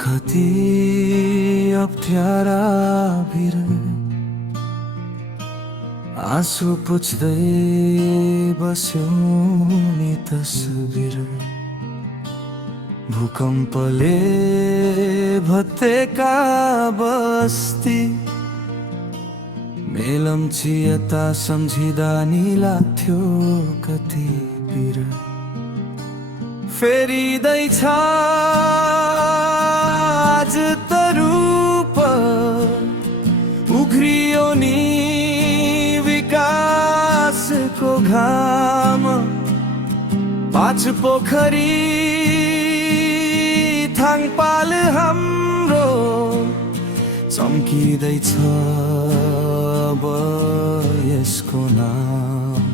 कति अप्ठ्यारा भिर आँसु पुछ्दै बस्यो नि तस्बिर भूकम्पले भत्तेका बस्ती मेलम्ची यता सम्झिँदा नि लाग्थ्यो कति पिर फेरिँदैछ आज त रूप उघ्रियो नि विकासको घाम पाँच पोखरी थाङपाल हाम्रो चम्किँदैछ अब यसको नाम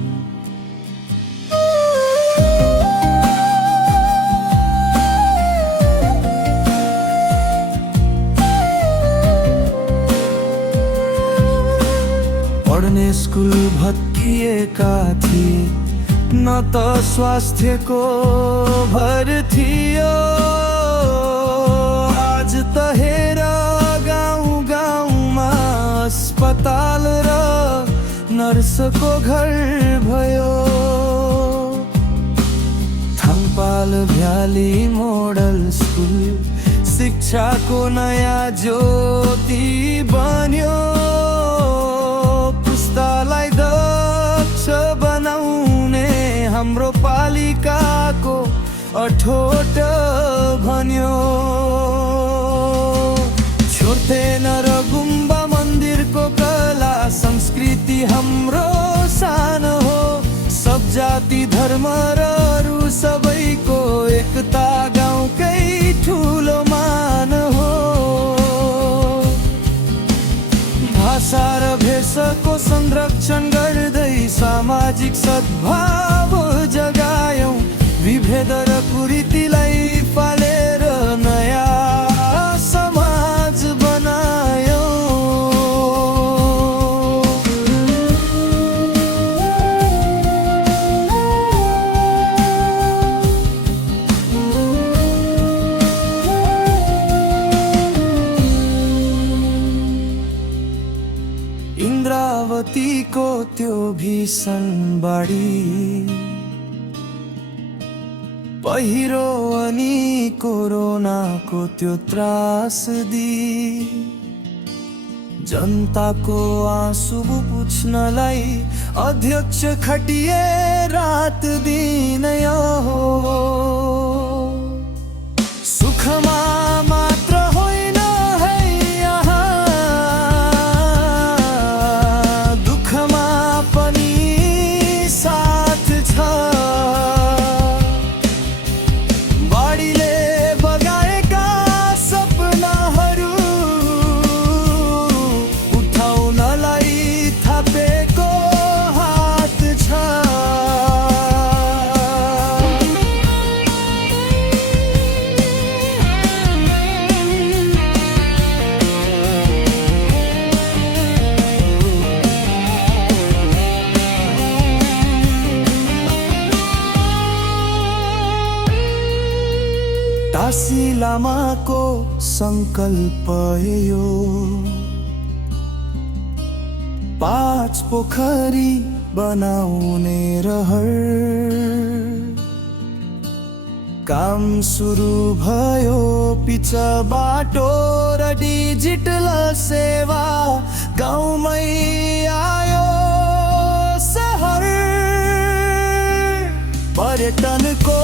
पढ्ने स्कुल भत्किएका थिए न त स्वास्थ्यको भर थियो आज त हेर गाउँ गाउँमा अस्पताल र नर्सको घर भयो थाङपाल भ्याली मोडल स्कुल शिक्षाको नयाँ ज्योति बन्यो पुस्तालाई दक्ष बनाउने हाम्रो पालिकाको अठोट भन्यो छोड्थेन र गुम्बा मन्दिरको कला संस्कृति हाम्रो सान हो सब जाति धर्म र अरू सबैको एकता गाउँकै ठुलो मान हो भाषा र भेषको संरक्षण गर्दै सामाजिक सद्भाव जगायौं विभेद र कुरीतिलाई फालेर नयाँ समाज बनायौं इन्द्रावतीको त्यो भीषण बाढी पहिरो अनि कोरोनाको त्यो त्रासदी जनताको आँसु पुछ्नलाई अध्यक्ष खटिए रात दिन हो सुखमा मात्र होइन है यहाँ दुःखमा पनि साथ छ टासी लामाको संकल्प यो 5 पोखरी बनाउने रहर काम सुरु भयो पिच बाटो र डिजिटल सेवा गाउँमै आयो सहर पर्यटनको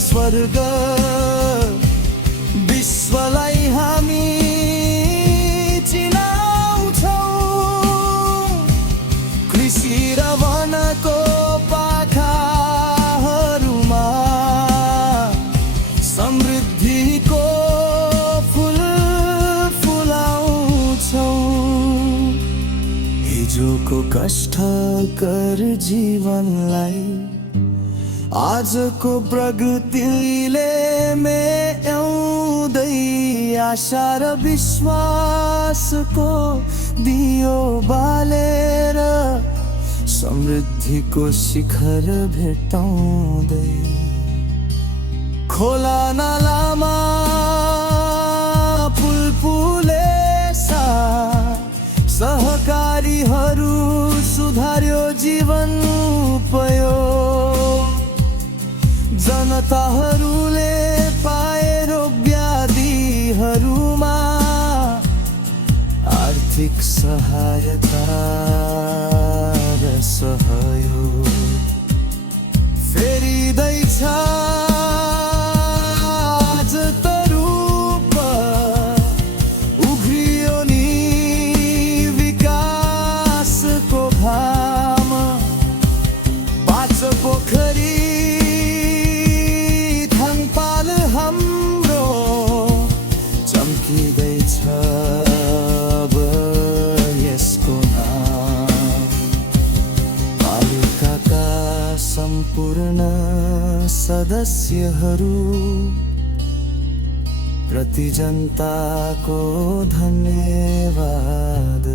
स्वर्ग विश्वलाई हामी चिनाउँछौं कृषि र वनको पाखाहरूमा समृद्धिको फुल फुलाउँछौं हिजोको कष्टकर जीवनलाई आजको प्रगतिले मेट्याउँदै आशा र विश्वासको दियो बालेर समृद्धिको शिखर भेट्टाउँदै खोला नालामा पुलपुलेसा सहकारीहरू सुधार्यो जीवन उपयोग। जनताहरूले पाए रोग व्याधिहरूमा आर्थिक सहायता र सहयोग। फेरिँदैछ आज त रूप, उघ्रियो नि विकासको घाम। पाँच पोखरी धनपाल हाम्रो चम्किँदैछ अब यसको नाम। पालिकाका सम्पूर्ण सदस्यहरू प्रति जनताको धन्यवाद।